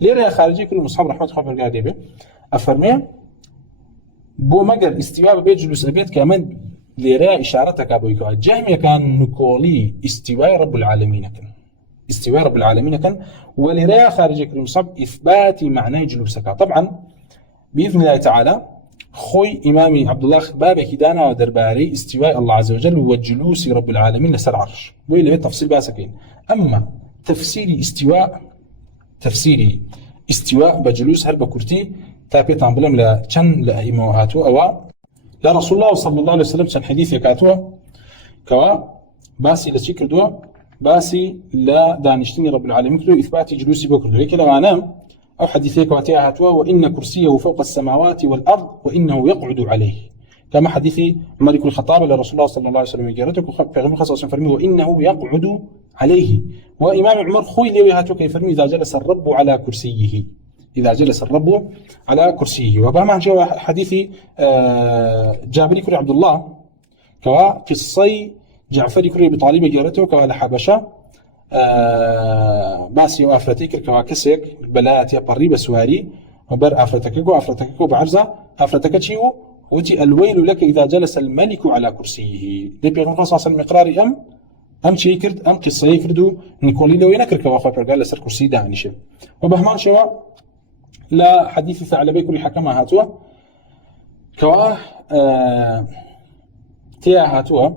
ليرة خارجي كل مصحاب رحمة خبر قاعد به أفرمي بو مجر استواء بيت جلوس أبيت كمان ليرة إشارتك أبويك جهمي كان نقولي استواء رب العالمين كان استواء رب العالمين كان وليرة خارجي كل مصحاب إثبات معنى جلوسك طبعا بإذن الله تعالى خوي إمامي عبد الله بابك دانا ودرباري استواء الله عز وجل والجلوس رب العالمين لسر عرش ويلي تفصيل باسكين أما تفسيري استواء بجلوس هرب كرتي تابيت عن بلم لا كان لأئمة وهاتوا أو لا رسول الله صلى الله عليه وسلم كان حديث يكاتوا كوا باسي لشكر دوا باسي لا دانشتني رب العالمين كله إثبات جلوسي بكردو هيك لو أنا أو حديثيك واتيها هاتوا وإن كرسيه فوق السماوات والأرض وإنه يقعد عليه كما حديث عمر بن الخطاب لرسول الله صلى الله عليه وسلم يجرتك في غير خاصة فرمي وإنه يقعد عليه وإمام عمر خوي لي هاتوا كيف فرمي إذا جلس الرب على كرسيه وبما جاء حديث جابر كري عبد الله كوا قصي جعفر كري بطالب جرته كوا لحبشة باسي وافرتك كوا كسك بلايات يقري بسواري وبر افرتكو بعرزه افرتك شيء وتي الويل لك اذا جلس الملك على كرسيه دي بيغون خاصه المقرار ام شي كرد ام قصي كردو نيكولي لو ينكر كوا خبر قال لسر كرسي دعني شيء وبهمان شوا لا حديث ثعلبي كل حكمها هاتوا كوا تيا هاتوا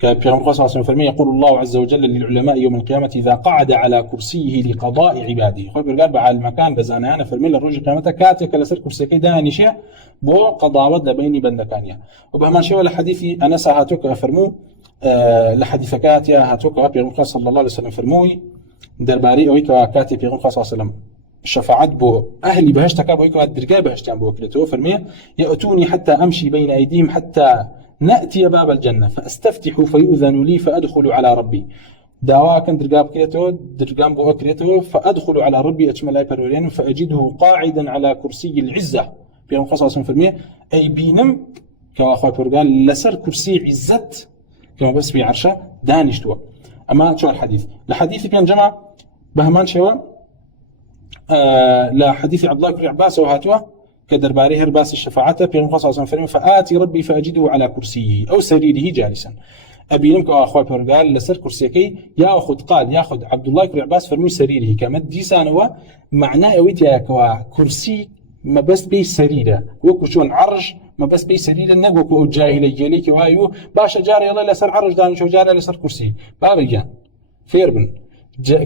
كبيغمبر صلى الله عليه وسلم يقول الله عز وجل للعلماء يوم القيامة إذا قعد على كرسيه لقضاء عباده خبر قال على المكان بزانا أنا فرمي للرجل قيامته كاتك لسر كرسي داني شيء بو قضاء لبيني بندكانيا وبهما شيء لحديث أنس هاتوك فرمو لحديث كاتيا هاتوك بيغمبر صلى الله عليه وسلم فرموي درباري أويك كاتي بيغمبر صلى الله عليه وسلم شفاعت بو أهلي بهشتك أبو هيك الدرجة بهشتان بو كريتو فرمي يأتوني حتى أمشي بين أيديهم حتى نأتي باب الجنة فأستفتح فيؤذن لي فأدخل على ربي دعوا كان درجة كريتو درجة بو كريتو فأدخل على ربي أجمل أيبرورين فأجده قاعدا على كرسي العزة بيوم خاصة فرمي أي بينم كأخوي برجال لسر كرسي عزت كما بس بعرشة دانشتوا أما شو الحديث الحديث كان جمع بهمان شوا لا حديث عبد الله بن عباس وهاتوا كدرباري هرباس الشفاعة في خاصة فرمي فآتي ربي فأجده على كرسيه أو سريره جالسا أبي لمك أخوي برجال لسر كرسيكي يأخذ يأخذ عبد الله بن عباس فرمي سريره كما ديسان هو معناه أويتيا كرسي ما بس بي سريره وكشون عرج ما بس بي سريره نجوك جاهلي جليك وايو باش جاري الله لسر عرج دانش وجاري لسر كرسي بابجان فيربن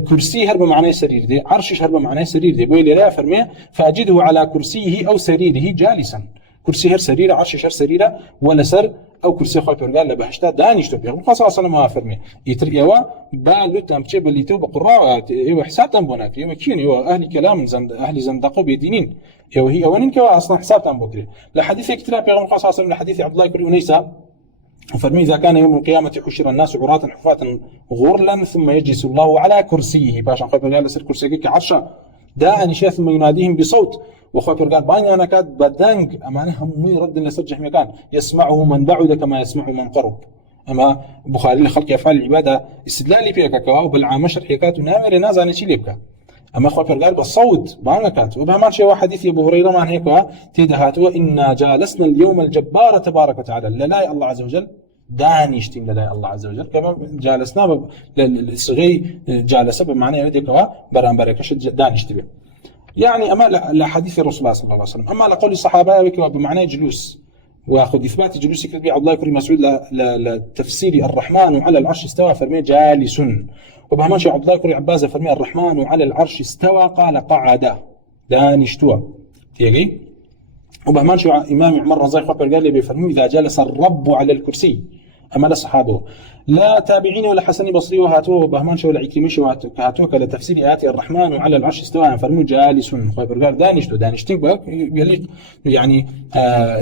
كرسي هرب معناه سرير دي عرشش هرب معناه سرير دي بويل لا فرمي فأجده على كرسيه أو سريره جالسا كرسي هر سريره عرشش هر سريره ولا سر أو كرسي خوي برجال لبهشتا دانيش تبي خلاص صلى الله عليه وسلم فرمي يتريوا بالو تمشي بالليتو بقراء ايوا حساب تنبونات ايوا كين ايوا اهل كلام اهل زندقه بيدينين ايوا هي وين كوا اصلا حساب تنبوكري لحديث كتاب بيغمبر صلى الله عليه وسلم لحديث عبد الله بن انيسه فرمي إذا كان يوم القيامة حشر الناس عراة حفاة غرلا ثم يجلس الله على كرسيه باشا خوي برجال لسر كرسيك عرشه داعني شيء ثم يناديهم بصوت وخوي برجال باين أنا كاد بدنج أمانه هم يرد لسر جهمي كان يسمعه من بعد كما يسمعه من قرب أما بخاري لخلق أفعال العبادة استدلالي فيك كوا بالعامشر حكايات نامر ناس عن شيء لبكا أما خوي برجال بالصوت بانكات وبهمان شيء واحد حديث أبو هريرة ما هيك تيدهات وإنا جالسنا اليوم الجبار تبارك وتعالى لا الله عز وجل دانيشتين لله الله عز وجل كما جالسنا للصغي جالس بمعنى يدي كوا برامبركش دانيشتي يعني أما لحديث الرسول الله صلى الله عليه وسلم أما لقول الصحابة بمعنى جلوس وأخذ إثبات جلوس كذبي عبد الله بن مسعود لتفسير الرحمن على العرش استوى فرمي جالس وبهمان شيء عبد الله بن عباس فرمي الرحمن على العرش استوى قال قعد دانشتوا تيجي وبهمان شو إمام عمر رضي الله عنه قال لي بيفرموا إذا جلس الرب على الكرسي أما لصحابه لا تابعين ولا حسن بصري وهاتوه وبهمان شو العكرمي شو هاتوه لتفسير آيات الرحمن على العرش استوى فرموا جالس قال دانشتين يليق يعني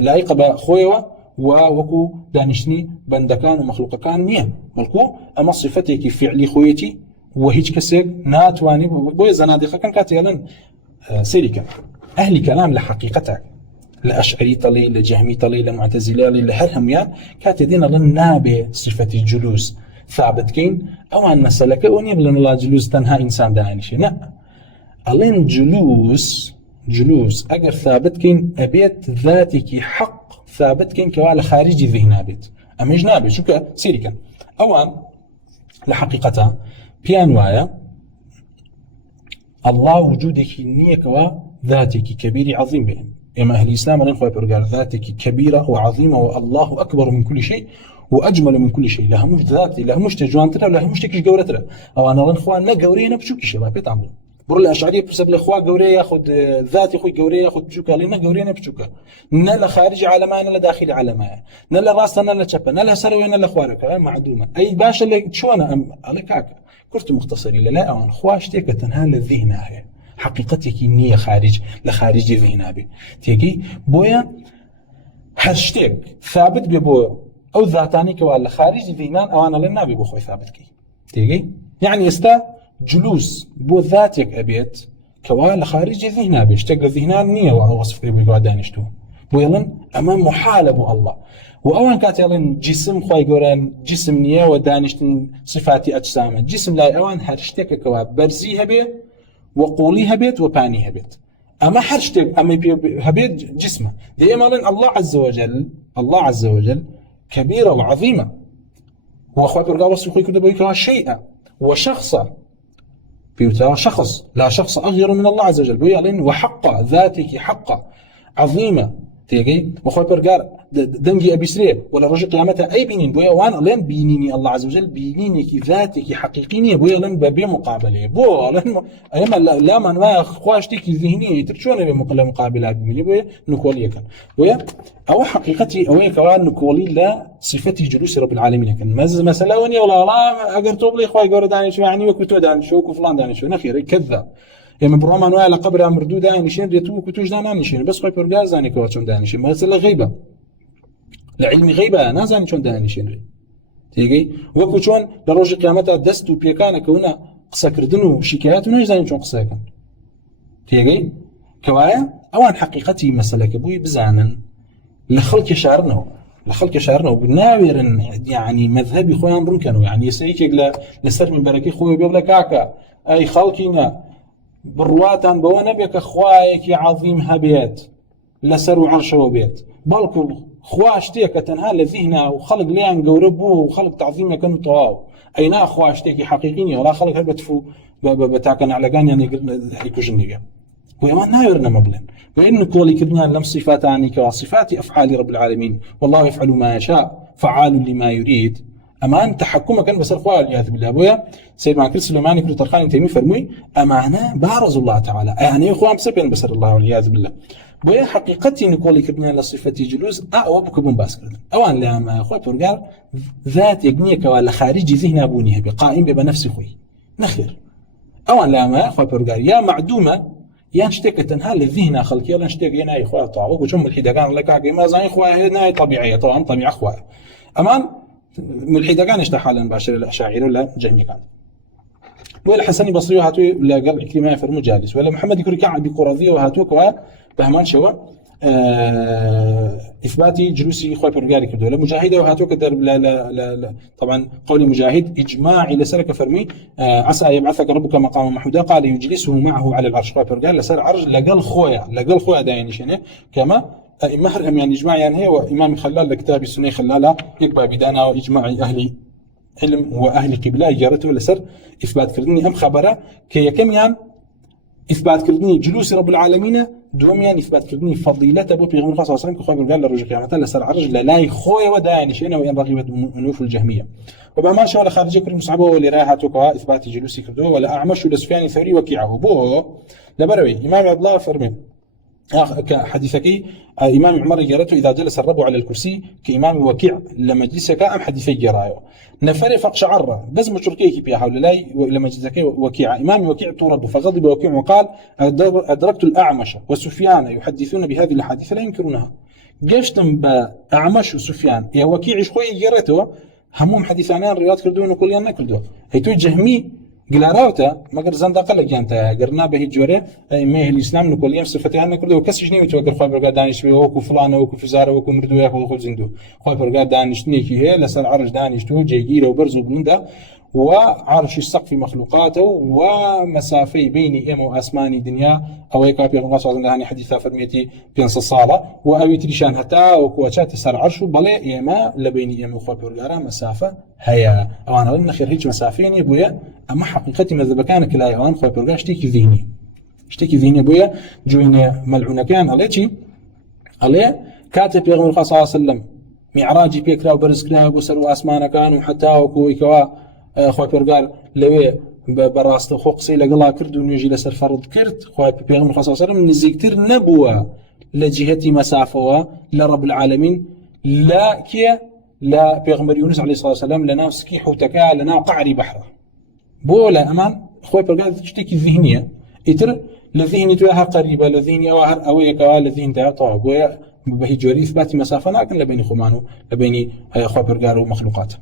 لايق بخويوه ووكو دانشني بندكان ومخلوقكان نيه ملكو أما صفتك فعلي خويتي وهيج كسر ناتواني بوي زنادقة كان كاتيلا سيريكا أهل كلام لحقيقتك الأشعري طلي لجهمي طلي لمعتزلي لهرهميان كاتدين لنا بصفة الجلوس ثابت كين أو أن مسألة كوني بلن الله جلوس تنها إنسان دانشي لا ألين جلوس أجر ثابت كين أبيت ذاتك حق ثابت كين كوالا خارجي ذهن بيت أما جنابي شو سيري كان أوان لحقيقتها بيان وايا الله وجودك نية كوا ذاتك كبير عظيم بهم إما أهل الإسلام أن ينخوي برقال ذاتك كبيرة وعظيمة والله أكبر من كل شيء وأجمل من كل شيء لها مش ذاتي لها مش تجوانتنا لها مش تكش قورتنا أو أنا لنخوان نا قورينا بشوكي شباب بيتعملوا برو الأشعرية بسبب الأخوة قورية ياخد ذاتي خوي قورية ياخد بشوكا لنا قورينا بشوكا نلا خارج على نلا داخل على ما نلا راس نلا شبا نلا سروي نلا خوارك معدومة أي باشا اللي تشونا على كاك كرت مختصري لا أو خواش تيك تنها للذهن هي حقيقتك النية لخارج ذهن بي تيجي بويا هاشتيك ثابت ببو أو ذاتاني كوالا خارج ذهنان أو أنا لنا ببو خوي ثابت كي تيجي يعني جلوس بو ذاتك أبيت كوالا خارج ذهن بي اشتاق ذهنان نية وصف كريبو يقعد دانشتو بويلن أمام محالة بو الله وأوان كات يلين جسم خوي قران جسم نية ودانشتن صفاتي أجسام جسم لا أوان هاشتيك كوا برزيها بي وقوليها بيت وبانيها بيت أما حرشتك أما هبيت جسمه دائما الله عز وجل كبيرة وعظيمة وأخوات ورقا وصف يقول كده بيكرا شيئا وشخصا بيوتا شخص لا شخص أغير من الله عز وجل بيالين وحق ذاتك حق عظيمة تيجي وأخوات ورقا دنجي أبي سريع ولا رجل قيامتها أي بينين بويا وأنا لين بينيني الله عز وجل بينيني ذاتك حقيقيني بويا لين ببي مقابلة بويا لين أيما لا من ما خواشتك ذهنية ترشون بمقابلة بيني بويا نقولي كان بويا أو حقيقتي أو كمان نقولي لا صفتي جلوس رب العالمين كان مثلا وني ولا الله أقرتوا لي خوي قرر دانش يعني وكتو دانش وكفلان دانش نخير كذا يا مبروما نوع لقبر مردود دانشين ريتو كتوش دانشين بس خوي برجاز داني كواتشون دانشين مثلا غيبة لعلمي غيبة نازاني شون دانشين تيجي وكو شون لروج قيامتها دست وبيكان كونا قصة كردنو شكايات ونجزاني شون قصة كان تيجي كوايا أوان حقيقتي مسألة كبوي بزانا لخلق شعرنا وبناور يعني مذهبي خويا برنكنو يعني يسيك لسر من بركي خويا بيبلا كاكا أي خلقنا برواتان بوانا بيك خوايك عظيم هبيت لسر عرش وبيت بالكو خواشتيك تنها لذهنا وخلق ليان قوربو وخلق تعظيم كانوا طواو أينا خواشتيك حقيقيني ولا خلق هربتفو بتاكن على كان يعني حيكو جنية وما نايرنا مبلن وإن كولي كدنيان لم صفاتاني كصفات أفعال رب العالمين والله يفعل ما يشاء فعال لما يريد أمان تحكمه كان بس الخوال والعياذ بالله بويا سيد معكر سليماني كل ترخاني تيمي فرمي أمانة بارز الله تعالى يعني إخوان بسبين بسر الله والعياذ بالله بويا حقيقتي نقولي كدنيان لصفتي جلوس أو بكبون باسكرد أوان لما أخوة برقال ذات يقنيك ولا خارجي ذهن أبونيه بقائم بنفسي خوي نخير أوان لما أخوة برقال يا معدومة يان شتك تنها للذهن خلقي ولا شتك يناي إخوة طاوق وجم الحدقان لك عقي ما زين إخوة هنا طبيعية طبعا طبيعة إخوة أمان من الحدقان اشتحالا باشر الأشاعر ولا جهمي كان ولا حسني بصري وهاتو لا قال عكرمة فرمو جالس ولا محمد يكون كعب بقرضي وهاتوك وبهمان شوا إثباتي جلوسي إخوة برجالي كدولة مجاهدة وهاتوك در لا طبعا قولي مجاهد إجماعي لسرك فرمي عسى يبعثك ربك مقام محمودا قال يجلسه معه على العرش إخوة برجال لسر عرج لقال خويا دايني شنو كما محرهم يعني إجماع يعني هي وإمام خلال لكتاب السنة خلالها يقبع بدانا وإجماع أهل علم وأهل قبلة جارته لسر إثبات كردني أم خبره كي كم يعني إثبات كردني جلوس رب العالمين دوم يعني إثبات كردني فضيلة أبو بيغمر خاصة وسلم كخوي قال للرجل قيامته لسر عرج لا يخوي وداني شيئا وإن رغبت أنوف الجهمية وبما شاء الله خارج كل مصعبه واللي رايحته كوا إثبات جلوسي كردوه ولا أعمش لسفيان الثوري وكيعه بو لبروي إمام عبد الله فرمي كحديثك إمام عمر جرته إذا جلس الرب على الكرسي كإمام وكيع لما جلسك أم حديثي جرايه نفر فقشعر بس مشركيك بيا حول الله لما جلسك وكيع إمام وكيع ترب فغضب وكيع وقال أدركت الأعمش وسفيان يحدثون بهذه الحديث لا ينكرونها جشتم بأعمش وسفيان يا وكيع شوي جرته همهم حديثان روايات كردون وكل يوم نكردو هيتو جهمي قلاراوتا مگر زندقه لگیانتا گرنا به جوره مه الاسلام نقول يوم صفتي انا كله كسش ني متوقع خو برغا دانش وكو فلان وكو فزاره وكو مردو ياخذ خو زندو خو برغا دانش ني كي هي لسن عرج دانش تو جيجيره وبرزو بلندا وعرش السقف مخلوقاته ومسافي بين إم وأسماني دنيا أو يكابي الله صلى الله عليه حديثا فرميتي بينص الصالة وأوي تريشان هتا وكواتشات سر عرشه بلي إما لبين إم وخوا بيرجارا مسافة هيا أو أنا قلنا خير هيك مسافين يبويا أما حقيقتي ماذا بكانك لا يوان خوا بيرجار اشتكي ذهني بويا جوين ملعون كان عليه كاتب بيغمر الله صلى الله عليه وسلم معراجي بيكرا وبرزكرا وسروا أسمانا كانوا حتى وكوا خوي بيرجار لوي براست خو قصي لقلا كرد ونجي لسر فرض كرد خوي بيغمر الله صلى الله عليه وسلم نزيكتر نبوة لجهتي مسافة لرب العالمين لا كي لا بيغمر يونس عليه الصلاة والسلام لنا سكيح وتكا لنا قعري بحره بولا أمان خوي بيرجار تشتكي الذهنية إتر لذهني توها قريبة لذهني أو يكوا لذهن ده طاب ويا بهي جوري إثبات مسافة لكن لبين خمانه لبين خوي بيرجار ومخلوقاته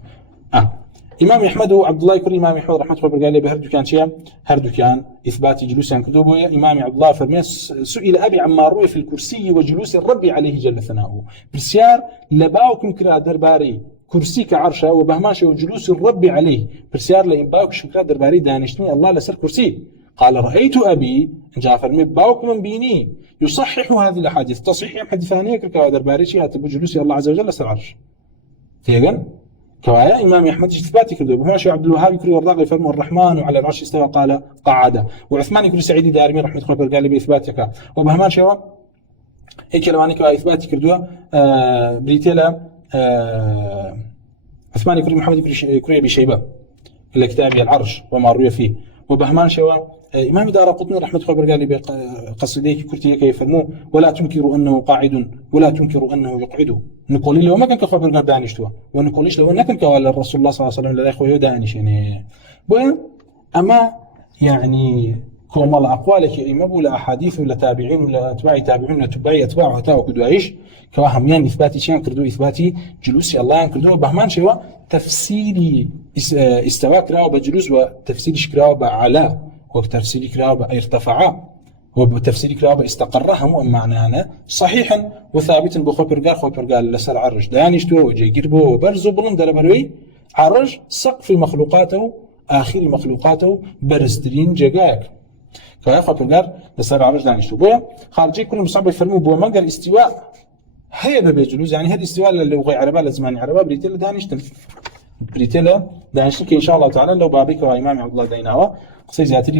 إمام أحمد وعبد الله يكون إمام أحمد رحمة الله قال لي بهردو كان شيء هردو كان إثبات جلوس كتبه إمام عبد الله فرمي سئل أبي عما روي في الكرسي وجلوس الرب عليه جل ثناؤه برسيار لباوكم كرا درباري كرسي كعرشه وبهماشه وجلوس الرب عليه برسيار لإنباوك شكرا درباري دانشتني الله لسر كرسي قال رأيت أبي جاء فرمي باوك من بيني يصحح هذه الأحاديث تصحيح حديث ثانية كرا درباري شيء هتبو جلوس الله عز وجل لسر عرش تيجن كوايا إمام أحمد إثباتي كردو بهاشي عبد الوهاب يكري والراغي فرموا الرحمن وعلى العرش استوى قال قعد وعثمان يكري سعيدي دارمي رحمة الله قال لي بإثباتك وبهمان شوا هيك لواني كوا إثباتي كردو بريتيلا عثمان يكري محمد يكري بشيبة الكتاب العرش وما روي فيه وبهمان شوا إمام دارقطني رحمة الله قال لي بقصيديك كرتي كيف فرموا ولا تنكروا أنه قاعد ولا تنكروا أنه يقعد نقول له ما كان كخبر قال دانشتوا ونقولش له أنك كان الرسول الله صلى الله عليه وسلم لا يخوي دانش يعني أما يعني كوم الله أقوالك إما ولا أحاديث ولا تابعين ولا أتباع تابعين ولا تبعي أتباع هتا وكدو عيش كواهم يعني إثباتي شيء كردو إثباتي جلوسي الله كردو بهمان شيء تفسيري استواء كراو بجلوس وتفسير كراو بعلا وتفسير كراو ارتفع وبتفسير كراو استقرها مو معنانا صحيحا وثابتا بخوبرقال لسر عرج دانشتو وجي قربو وبرزو بلن دلبروي عرج سقف مخلوقاته آخر مخلوقاته برسترين جاك كوايا خوبرقال لسر عرج دانشتو بو خارجي كل مصعب يفرمو بو منقر استواء هي بجلوس يعني هذا استواء اللغة عربة لزمان عربة بريتيلا دانشتن بريتيلا دانشتن إن شاء الله تعالى لو بابيك وإمام عبد الله ديناوا قصي زياتري